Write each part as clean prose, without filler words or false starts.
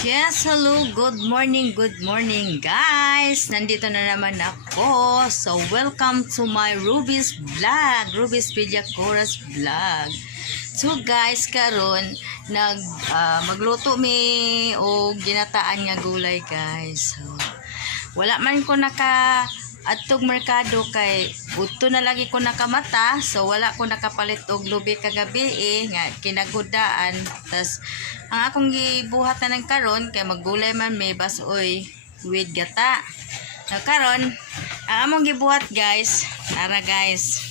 Yes, hello, good morning guys. Nandito na naman ako. So, welcome to my Ruby's vlog, Ruby's Villacoras vlog. So guys, karon magluto mi og ginataan nga gulay guys. So, wala man ko naka atog merkado kay udto na lagi ko nakamata, so wala ko nakapalit og lubi kagabi nga kinagudaan. Tas ang akong gibuhat na ng karon kay maggulay man may basoy with gata. Na karon ang among gibuhat guys, tara guys.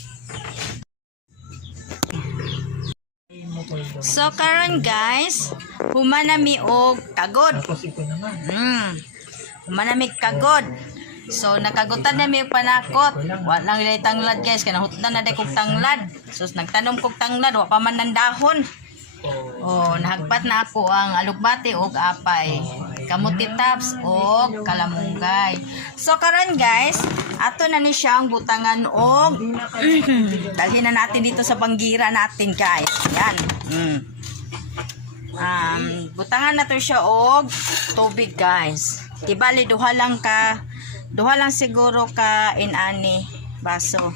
So karon guys, humanami og kagod. Humanami kagod. So nakagutan na may panakot. Wa lang ilay tanglad guys, kay nahutdan na day kog tanglad. So nagtanom kog tanglad, wa pa man ng dahon. Oh, nahagpat na ako ang alugbati og apay, kamuti tops og kalamunggay. So karon guys, ato na ni siyang butangan og dalhin na natin dito sa banggira natin guys. Yan. Butangan na to siya og tubig guys. Tibali duha lang siguro ka inani baso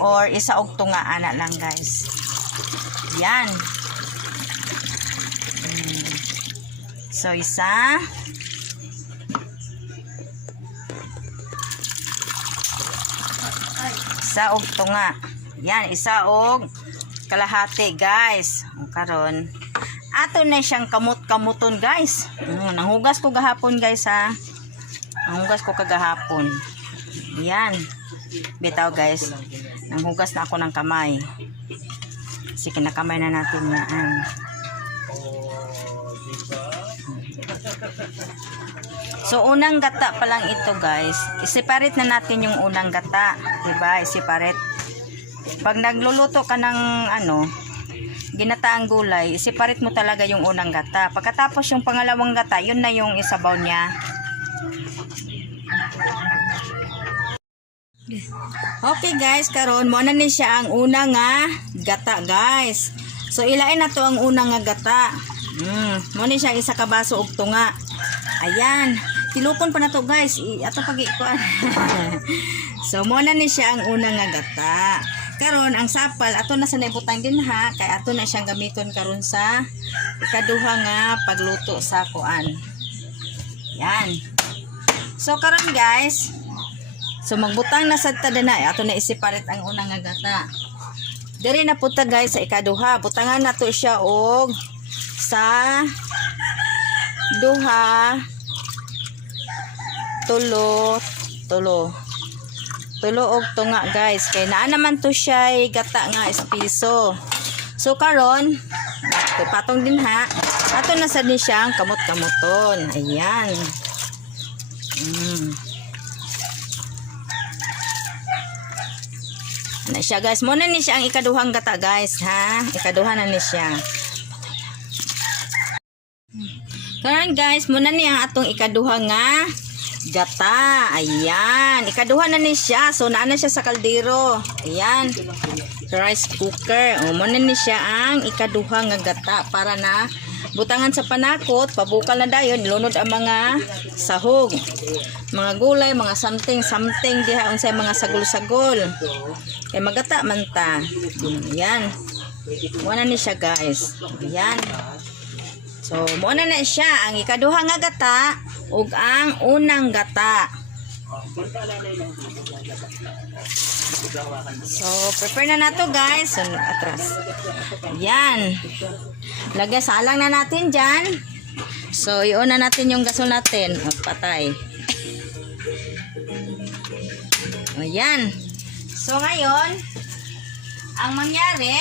or isa og tunga ana lang guys. Yan. So isa og tunga. Yan, isa og kalahati guys. Karon ato na siyang kamot-kamuton guys. Nanghugas ko gahapon guys ha. Nanghugas ko kagahapon. Yan. Bitaw guys. Nanghugas na ako ng kamay. Sige, nakamay na natin yan. So unang gata pa lang ito guys. I-separate na natin yung unang gata, 'di ba? I-separate. Pag nagluluto ka ng ginataang gulay, i-separate mo talaga yung unang gata. Pagkatapos yung pangalawang gata, yun na yung isabaw niya. Okay guys, karon mo na ni siya ang unang gata guys. So ilain na to ang unang gata. Mo ni siya isa ka baso og tunga. Ayan, tilukon pa na to guys. Ato pag-ikuan. So mo na ni siya ang unang gata. Karon ang sapal ato na sa naibutang din ha, kay ato na siyang gamiton karon sa ikaduha nga pagluto sa kuan. Yan. So karon guys, so magbutang na sad ta na, ato na i-separate ang unang nga gata. Diri na puta guys sa ikaduha, butangan nato siya og sa duha, tulo og tunga guys, kay naa naman to siya gata nga espiso. So karon patong din ha, ato na sad ni siyang kamot-kamoton. Ayan. Na siya guys, mo na ni siya ang ikaduhang gata guys ha, ikaduha na ni siya. Karon guys, muna ni ang atong ikaduha nga gata. Ayan, ikaduha na ni siya. So naa na siya sa kaldero. Ayan, rice cooker. O muna ni siya ang ikaduha nga gata para na butangan sa panakot, pabukal na dayon, lunod ang mga sahog, mga gulay, mga something diha unsay mga sagol-sagol. Kay magata man ta. Ayan. Muna ni siya guys. Ayan. So, muna na siya ang ikaduha nga gata ug ang unang gata. So, prepare na nato guys. So, atras. Yan. Lagay salang na natin dyan. So, iuna natin yung gasol natin. Patay. O, yan. So, ngayon, ang mangyari,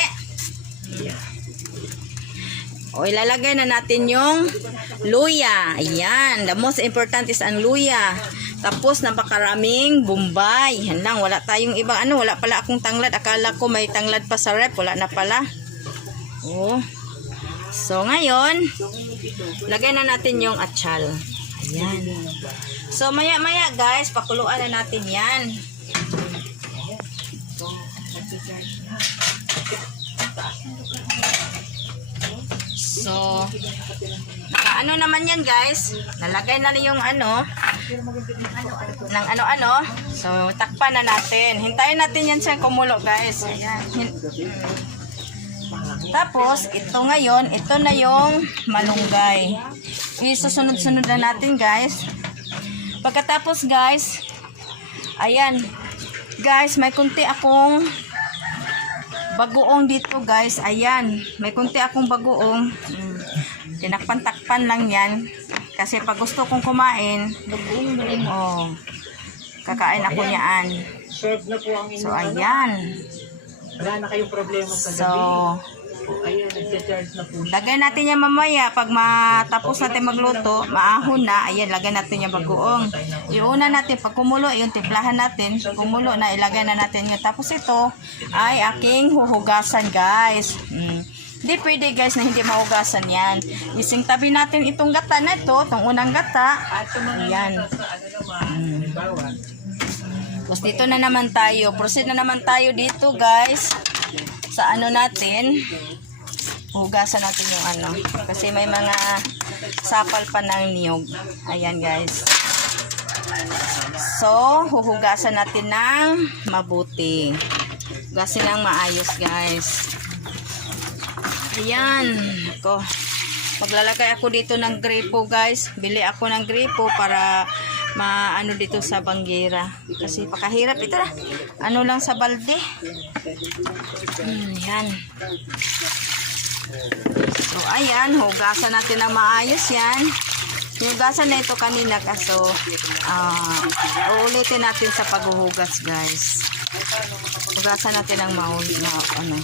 o ilalagay na natin yung luya. Ayan, the most important is ang luya. Tapos napakaraming bombay. Yan lang, wala tayong ibang wala pala akong tanglad. Akala ko may tanglad pa sa rep, wala na pala. Oh. So ngayon, lagay na natin yung atchal. Ayan. So maya guys, pakuluan na natin yan. So, ano naman yan guys. Nalagay na yung ano. Ng ano-ano. So, takpan na natin. Hintayin natin yan siyang kumulo guys. Ayan. Tapos, ito ngayon, ito na yung malunggay. Isusunod-sunod na natin guys. Pagkatapos guys, ayan. Guys, may kunti akong bagoong dito guys. Ayan. May kunti akong bagoong. Tinakpan-takpan lang yan. Kasi pag gusto kong kumain, kakain ako niyaan. Serve na po ang inyong So, ayan. Wala na kayong problema sa gabi. So, Ayan, nagcha-charge na po. lagay natin yan mamaya. Pag matapos natin magluto, maahon na. Ayan, lagay natin yung bagoong. Iuna natin, pag kumulo, yung timplahan natin. Kumulo na, ilagay na natin yun. Tapos ito ay aking huhugasan, guys. Hindi pwede, guys, na hindi mahugasan yan. Ising tabi natin itong gata na ito, itong unang gata. Ayan. Tapos dito na naman tayo. Proceed na naman tayo dito, guys. Sa ano natin, hugasan natin yung ano. Kasi may mga sapal pa ng niyog. Ayan guys. So, huhugasan natin ng mabuti. Hugasin ng maayos guys. Ayan. Ako. Maglalagay ako dito ng gripo guys. Bili ako ng gripo para maano dito sa banggera. Kasi pakahirap ito na. Ano lang sa balde. Yan. So, ayan. Hugasan natin ng maayos yan. Hugasan na ito kanina kaso uulitin natin sa paghuhugas guys. Hugasan natin ng ano.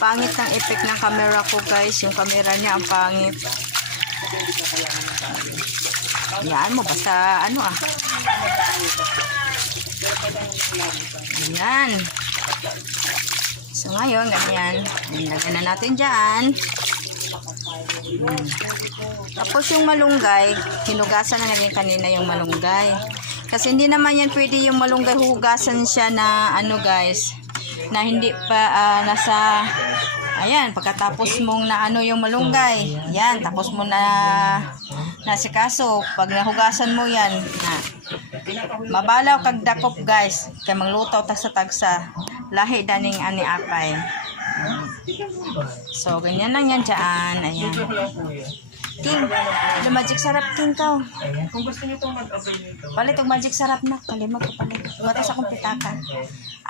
Pangit ng effect ng camera ko guys. Yung camera niya ang pangit. Yan mo basta ano Ayan. So ngayon ganyan. Ilagay na natin dyan. Tapos yung malunggay, hinugasan na natin kanina yung malunggay. Kasi hindi naman yan pwede yung malunggay hugasan siya na ano guys, na hindi pa nasa, ayan, pagkatapos mong na ano yung malunggay, yan, tapos mo na nasikaso, pag nahugasan mo yan, mabalaw kag dakop guys, kaya maglutaw tagsa-tagsa, lahi daning ani apay. So, ganyan lang yan dyan, ayan. King, the magic sarap king ka. Kung gusto niyo pong mag-avail nito, Palit og magic sarap na. Kalimot ko palit. Batas akong pitaka.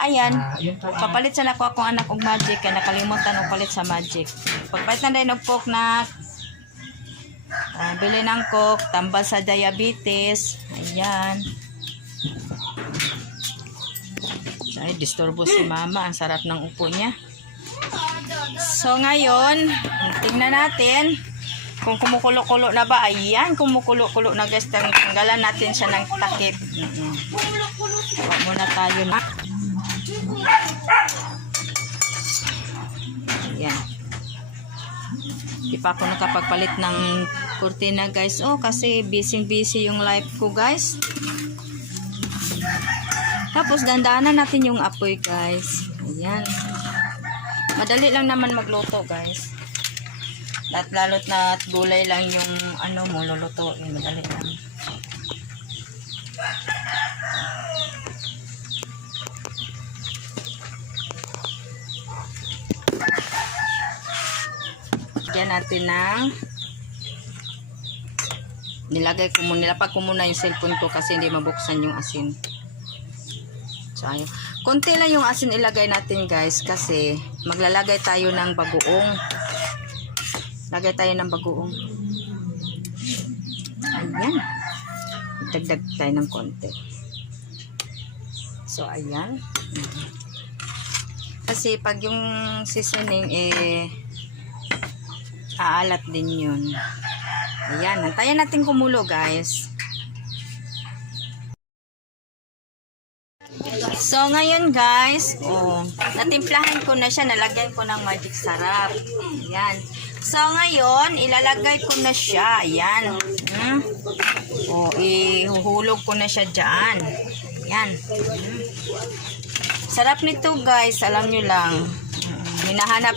Ayan. Papalit sa nako akong anak og magic. Kaya nakalimutan og palit sa magic. Pagpalit na din og coke na bili ng coke. Tambal sa diabetes. Ayan. Ay, disturbo si mama. Ang sarap ng upo niya. So, ngayon, tingnan natin kung kumukulo-kulo na ba. Ayan, kumukulo-kulo na guys. Tanggalan natin siya ng takip. Huwag muna tayo na. Ayan. Di pa ako nakapagpalit ng kurtina guys. Oh, kasi busy yung life ko guys. Tapos dandaanan natin yung apoy guys. Ayan. Madali lang naman magluto guys. At lalo't na gulay lang yung ano mo lulutuin, madali lang. Diyan natin ng nilapag ko muna yung cellphone ko kasi hindi mabuksan yung asin. So, ayun. Konti lang yung asin ilagay natin guys kasi maglalagay tayo ng bagoong. Lagay tayo ng bagoong. Ayan. Dagdag tayo ng konti. So, ayan. Kasi pag yung seasoning aalat din yun. Ayan. Hantayan natin kumulo guys. So, ngayon guys, natimplahan ko na siya, nalagyan ko ng magic sarap. Ayan. So, ngayon, ilalagay ko na siya. Ayan. Ihuhulog ko na siya dyan. Ayan. Sarap nito guys, alam nyo lang. hinahanap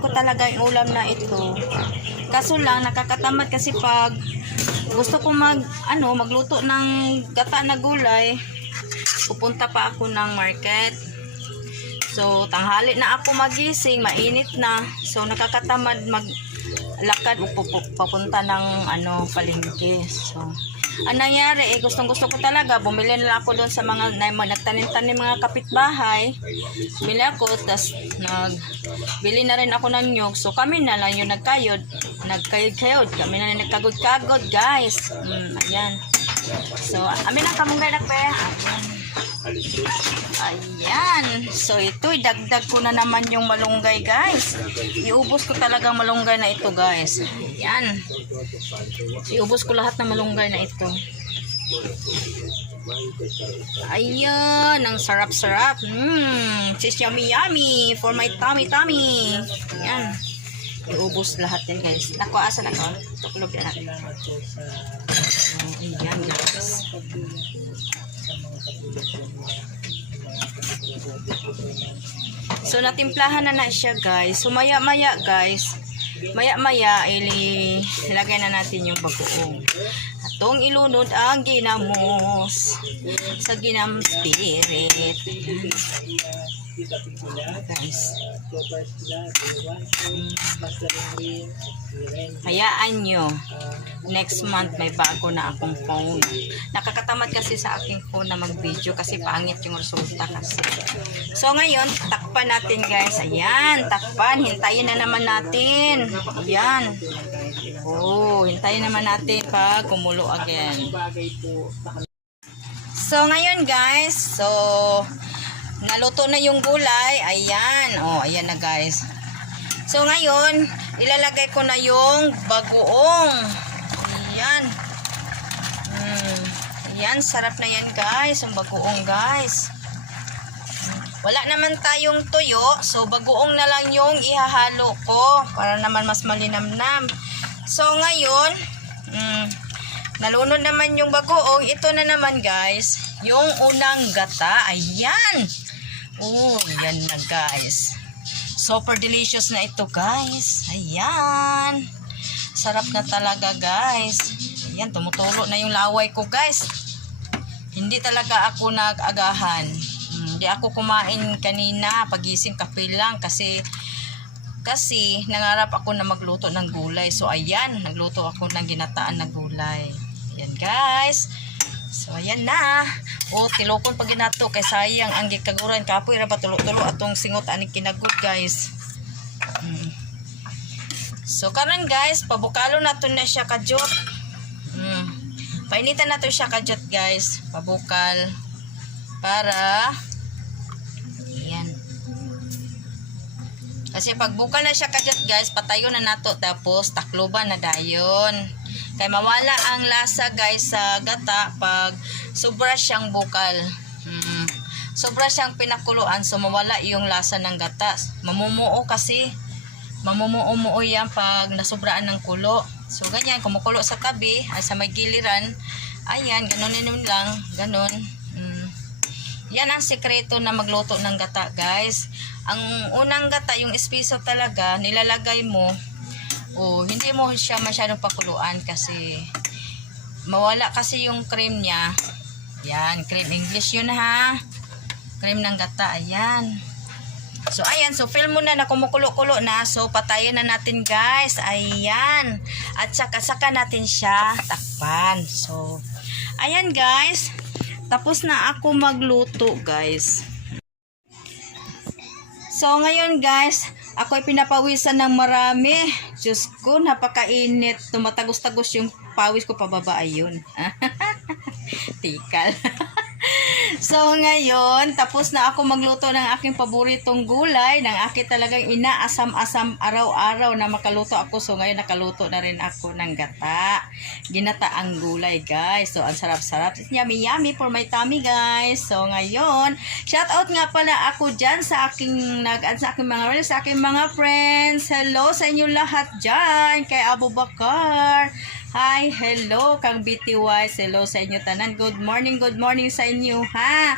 ko talaga yung ulam na ito. Kaso lang, nakakatamad kasi pag gusto ko magluto ng gata na gulay, pupunta pa ako ng market. So, tanghali na ako magising, mainit na. So, nakakatamad maglakad o papunta ng palengke. So, ang nangyari, gustong-gusto ko talaga, bumili na lang ako doon sa mga nagtanim-tanim mga kapitbahay. Bili ako, tas nagbili na rin ako ng nyug. So, kami na lang yung nagkayod-kayod. Kami na lang nagkagod-kagod, guys. Ayan. So, amin ang kamunggay na pe. Ayan. So, ito, idagdag ko na naman yung malunggay, guys. Iubos ko talaga malunggay na ito, guys. Ayan. Iubos ko lahat ng malunggay na ito. Ayan. Ang sarap-sarap. It's yummy for my tummy. Ayan. Iubos lahat yan, guys. Nako, asan ako? Tukulog na natin. Ayan, guys. So, natimplahan na siya, guys. So, maya-maya, guys. Maya-maya, ilagay na natin yung bagoong. Atong ilunod ang ginamos sa ginam spirit. Guys. Hayaan nyo. Next month may bago na akong phone. Nakakatamad kasi sa aking phone na mag-video kasi pangit yung resulta kasi. So ngayon, takpan natin, guys. Ayan, takpan. Hintayin na naman natin. Ayan. Oh, hintayin naman natin pag kumulo again. So ngayon, guys. So naluto na yung gulay. Ayan. Oh, ayan na, guys. So ngayon, ilalagay ko na yung bagoong. Ayan. Ayan, sarap na yan, guys. Ang bagoong, guys. Wala naman tayong tuyo. So bagoong na lang yung ihahalo ko para naman mas malinamnam. So ngayon, nalunod naman yung bagoong. Ito na naman, guys, yung unang gata. Ayan. Oh, yan na, guys. Super delicious na ito, guys. Ayan. Sarap na talaga, guys. Ayan, tumutulo na yung laway ko, guys. Hindi talaga ako nag-agahan. Hindi ako kumain kanina. Pagising kape lang kasi nangarap ako na magluto ng gulay. So, ayan. Nagluto ako ng ginataan na gulay. Ayan, guys. So, ayan na. O, tilokon pag ginato. Kay sayang ang gikaguran. Kapoy ra ba tulo-tulo atong singot aning kinagod, guys. So, karon, guys, pabukalo na to na siya kajot. Painitan na to siya kajot, guys. Pabukal. Para ayan. Kasi pag bukal na siya kajot, guys, patayo na nato. Tapos, takloban na dayon. Kaya mawala ang lasa, guys, sa gata pag sobra siyang bukal. Sobra siyang pinakuluan, so mawala yung lasa ng gata. Mamumuo kasi. Mamumuo yan pag nasobraan ng kulo. So ganyan, kumukulo sa tabi, ay sa may giliran. Ayan, ganunin lang. Ganon. Yan ang sekreto na magluto ng gata, guys. Ang unang gata, yung espeso talaga, nilalagay mo. Hindi mo siya masyadong pakuluan kasi mawala kasi yung cream niya. Yan, cream English yun, ha. Cream ng gata, ayan. So, ayan. So, feel mo na kumukulo-kulo na. So, patayin na natin, guys. Ayan. At saka natin siya takpan. So, ayan, guys. Tapos na ako magluto, guys. So, ngayon, guys, ako'y pinapawisan ng marami. Diyos ko, napakainit. Tumatagos-tagos yung pawis ko pababa. Ayun. Tikal. So, ngayon, tapos na ako magluto ng aking paboritong gulay, ng aking talagang inaasam-asam araw-araw na makaluto ako. So, ngayon nakaluto na rin ako ng gata. Ginataang gulay, guys. So, ang sarap-sarap. Yummy for my tummy, guys. So, ngayon, shout out nga pala ako dyan sa aking mga friends. Hello sa inyo lahat dyan. Kay Abu Bakar. Hi, hello, Kang BTY. Hello sa inyo tanan. Good morning sa inyo, ha.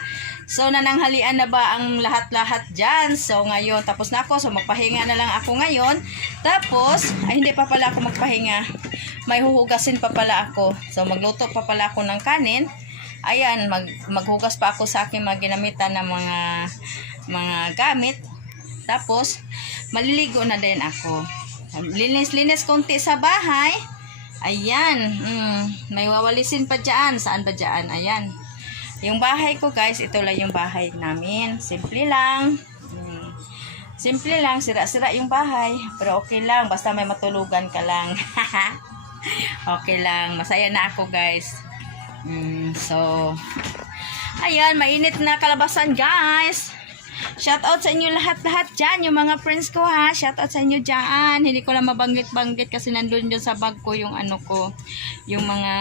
So, nananghalian na ba ang lahat-lahat dyan? So, ngayon, tapos na ako. So, magpahinga na lang ako ngayon. Tapos, ay hindi pa pala ako magpahinga. May huhugasin pa pala ako. So, magluto pa pala ako ng kanin. Ayan, maghugas pa ako sa aking mga ginamitan ng mga gamit. Tapos, maliligo na din ako. Linis-linis konti sa bahay. Ayan, may wawalisin pa dyan. Saan ba dyan? Ayan. Yung bahay ko guys, ito lang yung bahay namin. Simple lang. Simple lang, sira-sira yung bahay. Pero okay lang, basta may matulugan ka lang. Okay lang, masaya na ako guys. So, ayan, mainit na kalabasan guys. Shout out sa inyo lahat-lahat dyan, yung mga friends ko ha. Shout out sa inyo dyan. Hindi ko lang mabanggit-banggit kasi nandun dyan sa bag ko yung ano ko, yung mga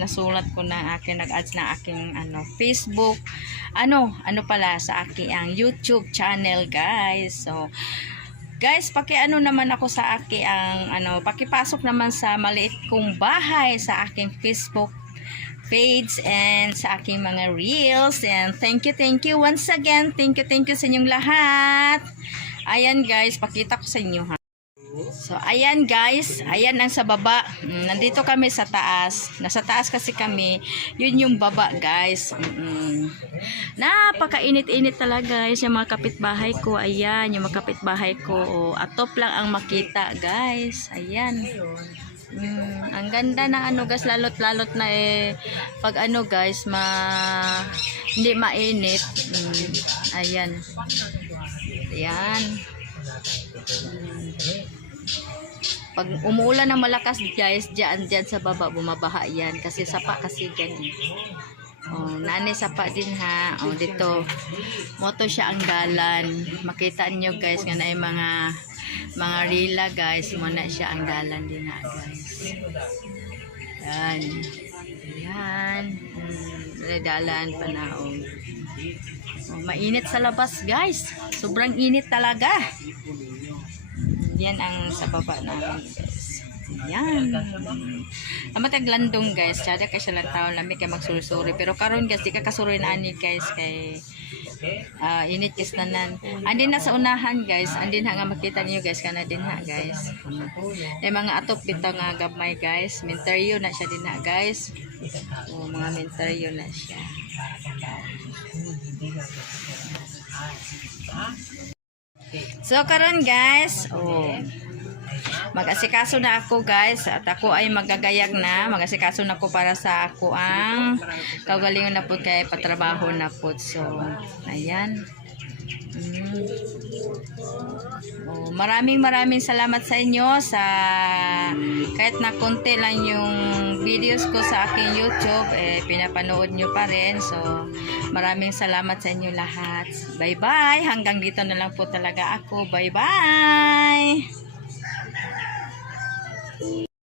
nasulat ko na akin, nag-ads na aking Facebook. Ano pala sa aking ang YouTube channel guys. So, guys, naman ako sa aking ang pakipasok naman sa maliit kong bahay sa aking Facebook page and sa aking mga reels. And thank you once again. Thank you sa inyong lahat. Ayan guys, pakita ko sa inyo ha. So ayan guys, ayan ang sa baba. Nandito kami sa taas. Nasa taas kasi kami. Yun yung baba guys. Napakainit-init talaga guys. Yung mga kapitbahay ko, ayan, yung mga kapitbahay ko, atop lang ang makita guys. Ayan. Ang ganda ng guys, lalot na pag guys, hindi mainit. Ayan. Ayan. Pag umuulan ng malakas guys, dyan sa baba bumabaha yan kasi sapa kasi dyan. Nani sapa din ha. Dito moto siya ang dalan. Makita nyo guys nga na mga rila guys, muna siya ang dalan din ha guys. Yan. Yan. Dalan panaon. Mainit sa labas guys. Sobrang init talaga. Yan ang sa baba namin guys. Yan. Amatag landong guys. Sada kay siya lang taon lami kay magsursuri. Pero karon guys, di ka kasurin ani guys kay init is nanan. Andin na sa unahan guys. Andin ha nga makita niyo guys kana din ha guys. Mga atop bitaw nga gabmay guys. Minteryo na siya din ha guys. Mga minteryo na siya. So karon guys, mag-asikaso na ako guys at ako ay magagayag na. Mag-asikaso na ako para sa ako ang kagalingon na po kay patrabaho na po. So ayan. Maraming salamat sa inyo sa kahit na konti lang yung videos ko sa aking YouTube, pinapanood nyo pa rin. So maraming salamat sa inyo lahat. Bye bye, hanggang dito na lang po talaga ako. Bye bye.